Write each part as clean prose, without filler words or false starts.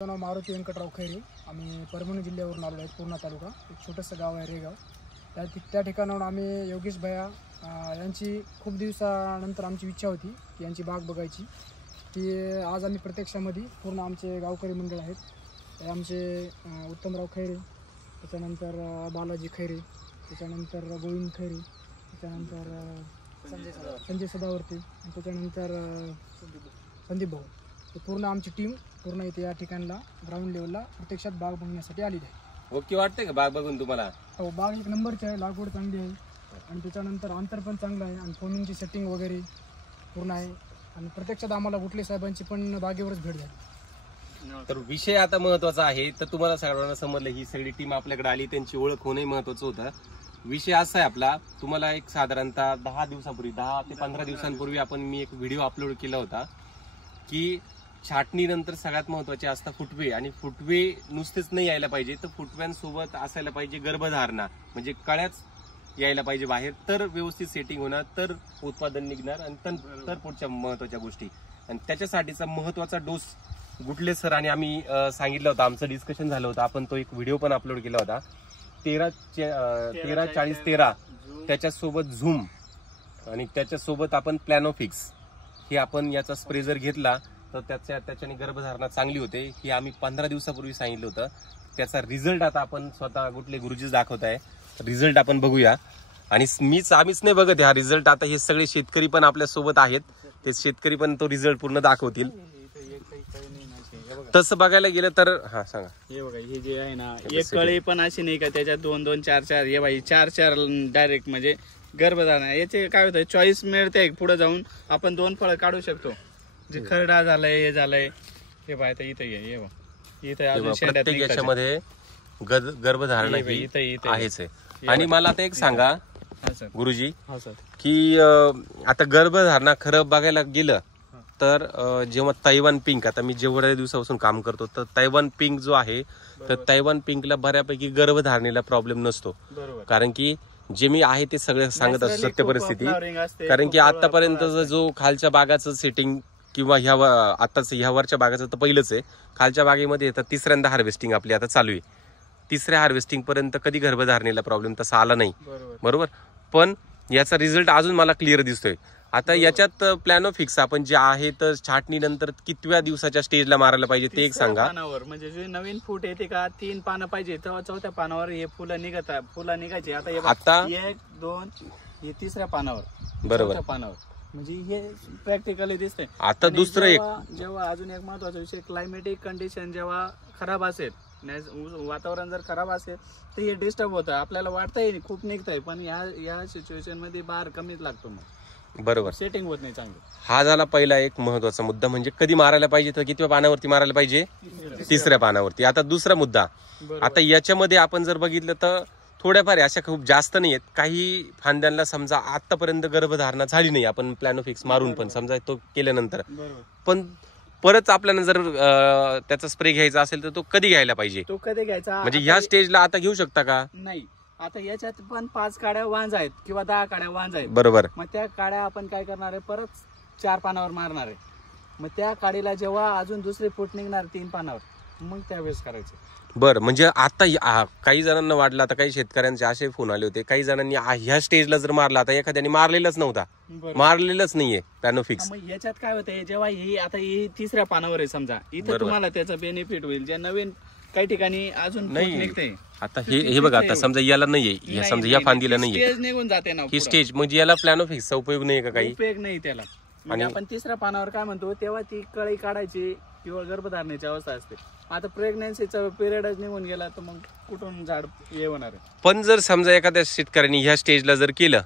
माझं नाव मारुती व्यंकटराव खैरे. आम्ही परभणी जिल्ह्यावरून आलो आहे. पूर्णा तालुका, एक छोटंसं गाव आहे रेगाव. त्या ठिकाणाहून आम्ही योगेश भैया यांची खूप दिवसानंतर आमची इच्छा होती की यांची बाग बघायची. ती आज आम्ही प्रत्यक्षामध्ये पूर्ण आमचे गावकरी मंडळ आहेत. हे आमचे उत्तमराव खैरे, त्याच्यानंतर बालाजी खैरे, त्याच्यानंतर गोविंद खैरे, त्याच्यानंतर संजय सदावर्ती, त्याच्यानंतर संदीप भाऊ. तर पूर्ण आमची टीम पूर्ण इथे या ठिकाणला ग्राउंड लेवलला प्रत्यक्षात बाग बघण्यासाठी आलेली आहे. ओके वाटतंय का बाग बघून तुम्हाला? हो, बाग एक नंबरची आहे, लागवड चांगली आहे आणि त्याच्यानंतर अंतर पण चांगलं आहे आणि फोमिंगची सेटिंग वगैरे पूर्ण आहे आणि प्रत्यक्षात आम्हाला गुटले साहेबांची पण बागेवरच भेट झाली. तर विषय आता महत्वाचा आहे. तर तुम्हाला सगळ्यांना समजलं, ही सगळी टीम आपल्याकडे आली, त्यांची ओळख होणंही महत्वाचं होतं. विषय असा आहे आपला, तुम्हाला एक साधारणतः 10 ते 15 दिवसांपूर्वी मी एक व्हिडिओ अपलोड केला होता की छाटणीनंतर सगळ्यात महत्वाचे असतात फुटवे. आणि फुटवे नुसतेच नाही यायला पाहिजे, तर फुटव्यांसोबत असायला पाहिजे गर्भधारणा, म्हणजे कळ्याच यायला पाहिजे बाहेर, तर व्यवस्थित सेटिंग होणार, तर उत्पादन निघणार आणि तर पुढच्या महत्वाच्या गोष्टी. आणि त्याच्यासाठीचा महत्वाचा डोस गुटले सर आणि आम्ही सांगितलं होतं. आमचं डिस्कशन झालं होतं, आपण तो एक व्हिडिओ पण अपलोड केला होता. 13-40-13 त्याच्यासोबत झूम आणि त्याच्यासोबत आपण प्लॅनोफिक्स हे आपण याचा स्प्रे जर घेतला तर त्याच्याने गर्भधारणा चांगली होते. हे आम्ही 15 दिवसापूर्वी सांगितलं होतं. त्याचा रिझल्ट आता आपण स्वतः गुटले गुरुजीच दाखवत आहे. रिझल्ट आपण बघूया. आणि आम्हीच नाही बघत हा रिझल्ट, आता हे सगळे शेतकरी पण आपल्या सोबत आहेत. ते शेतकरी पण तो रिझल्ट पूर्ण दाखवतील. तसं बघायला गेलं तर हा सांगा. हे बघा, हे जे आहे ना, एक कळी पण अशी नाही का त्याच्यात 2-2, 4-4, हे बाई 4-4 डायरेक्ट म्हणजे गर्भधारणा. याचे काय होतं, चॉईस मिळते. पुढे जाऊन आपण 2 फळं काढू शकतो. जे खरडा झालंय, हे झालंय, हे पाहता इथं हे बघ, इथं अजून शेंड्यात याच्यामध्ये गर्भधारणा आहेच आहे. आणि मला आता एक सांगा गुरुजी की आता गर्भधारणा खरं बघायला गेलं तर जेव्हा तैवान पिंक, आता मी जेवढ्या दिवसापासून काम करतो, तर तैवान पिंक जो आहे, तर तैवान पिंकला बऱ्यापैकी गर्भधारणेला प्रॉब्लेम नसतो. कारण की जे मी आहे ते सगळं सांगत असतो सत्य परिस्थिती. कारण की आतापर्यंत जो खालच्या बागाचं सेटिंग किंवा आताच ह्या वरच्या बागाचं तर पहिलंच आहे. खालच्या बागेमध्ये येतात 3ऱ्यांदा हार्वेस्टिंग आपली आता चालू आहे. 3ऱ्या हार्वेस्टिंग पर्यंत कधी गर्भधारणेला प्रॉब्लेम तसा आला नाही, बरोबर. पण याचा रिझल्ट अजून मला क्लिअर दिसतोय. आता याच्यात प्लॅनोफिक्स आपण जे आहे तर छाटणीनंतर कितव्या दिवसाच्या स्टेजला मारायला पाहिजे ते एक सांगा. म्हणजे जे नवीन फूट येते का 3 पानं पाहिजे, तेव्हा 4थ्या पानावर हे फुलं निघायचे. आता 1, 2 हे 3ऱ्या पानावर, बरोबर पानावर, म्हणजे हे प्रॅक्टिकली दिसतंय. आता दुसरं एक जेव्हा अजून एक महत्वाचा विषय, क्लायमेटिक कंडिशन जेव्हा खराब असेल, वातावरण जर खराब असेल तर हे डिस्टर्ब होतं. आपल्याला वाटतंय खूप निघतंय, पण या सिच्युएशन मध्ये बाहेर कमीच लागतो, मग बरोबर सेटिंग होत नाही चांगलं. हा झाला पहिला एक महत्वाचा मुद्दा, म्हणजे कधी मारायला पाहिजे, तर कितव्या पानावरती मारायला पाहिजे, 3ऱ्या पानावरती. आता दुसरा मुद्दा, आता याच्यामध्ये आपण जर बघितलं तर थोड्याफार अशा खूप जास्त नाही आहेत. काही फांद्यांना समजा आतापर्यंत गर्भधारणा झाली नाही, आपण प्लॅनोफिक्स मारून पण समजा तो केल्यानंतर, पण परत आपल्याला जर त्याचा स्प्रे घ्यायचा असेल तर तो कधी घ्यायला पाहिजे, तो कधी घ्यायचा, म्हणजे ह्या स्टेजला आता घेऊ शकता का? नाही, आता याच्यात पण 5 काड्या वांज आहेत किंवा 10 काड्या वांज आहेत, बरोबर. मग त्या काड्या आपण काय करणार आहे, परत 4 पानावर मारणार आहे. मग त्या काडीला जेव्हा अजून दुसरी फूट निघणार 3 पानावर, मग त्यावेळेस करायचं. बरं, म्हणजे आता काही जणांना वाटलं, आता काही शेतकऱ्यांचे असे फोन आले होते, काही जणांनी ह्या स्टेजला जर मारला, आता एखाद्याने मारलेलाच नव्हता, मारलेलंच नाहीये प्लॅनोफिक्स. मग याच्यात काय होतंय, जेव्हा ही 3ऱ्या पानावर आहे समजा, इथं तुम्हाला त्याचा बेनिफिट होईल. जे नवीन काही ठिकाणी अजून निघते. आता हे बघा, आता समजा याला नाहीये, समजा या फांदीला नाहीये, स्टेज निघून जाते ना ही स्टेज, म्हणजे याला प्लॅनोफिक्सचा उपयोग नाही का? काही उपयोग नाही त्याला. आणि आपण 3ऱ्या पानावर काय म्हणतो, तेव्हा ती कळी काढायची किंवा गर्भधारणेची अवस्था असते. आता प्रेग्नन्सीचा पिरियडच निघून गेला तर मग कुठून झाड हे होणार आहे. पण जर समजा एखाद्या शेतकऱ्यांनी ह्या स्टेजला जर केलं,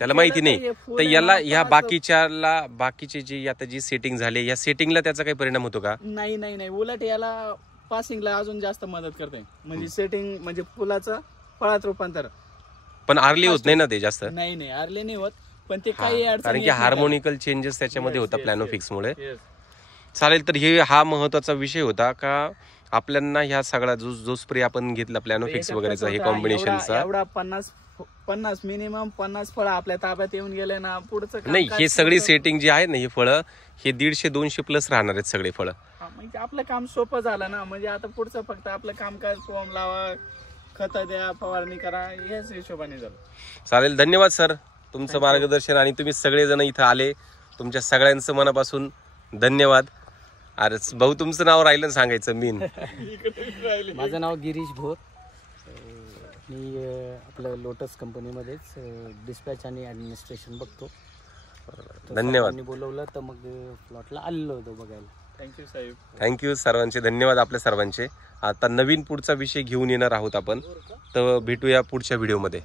त्याला माहिती नाही, तर याला ह्या बाकीचे जे आता जी सेटिंग झाली, या सेटिंगला त्याचा काही परिणाम होतो का? नाही, उलट याला पासिंगला अजून जास्त मदत करते. म्हणजे सेटिंग म्हणजे फुलाचं फळात रूपांतर. पण आर्ली होत नाही ना ते जास्त? नाही, आर्ली नाही होत, पण ते काही कारण की हार्मोनिकल चेंजेस त्याच्यामध्ये होता प्लॅनोफिक्स मुळे. चालेल, तर हा महत्वाचा विषय होता का आपल्याला ह्या सगळा जो स्प्रे आपण घेतला प्लॅनोफिक्स वगैरेचा, हे कॉम्बिनेशनचा, एवढा 50 मिनिमम 50 फळं आपल्या ताब्यात येऊन गेले ना, पुढचं नाही, हे सगळी सेटिंग जी आहे ना, हे फळं हे 150-200 प्लस राहणार आहेत सगळे फळं. म्हणजे आपलं काम सोपं झालं ना. म्हणजे आता पुढचं फक्त आपलं कामकाज फॉर्म लावा, खत द्या, फवारणी करा, याच हिशोबाने झालं. चालेल, धन्यवाद सर तुमचं मार्गदर्शन, आणि तुम्ही सगळेजण इथं आले, तुमच्या सगळ्यांचं मनापासून धन्यवाद. अरे भाऊ, तुमचं नाव राहिलं सांगायचं मीन. माझं नाव गिरीश भोर. मी आपलं लोटस कंपनीमध्येच डिस्पॅच आणि ॲडमिनिस्ट्रेशन बघतो. धन्यवाद. बोलवलं तर मग प्लॉटला आलेलो होतो बघायला. थँक्यू साहेब. थँक्यू सर्वांचे, धन्यवाद आपल्या सर्वांचे. आता नवीन पुढचा विषय घेऊन येणार आहोत आपण, तर भेटूया पुढच्या व्हिडिओमध्ये.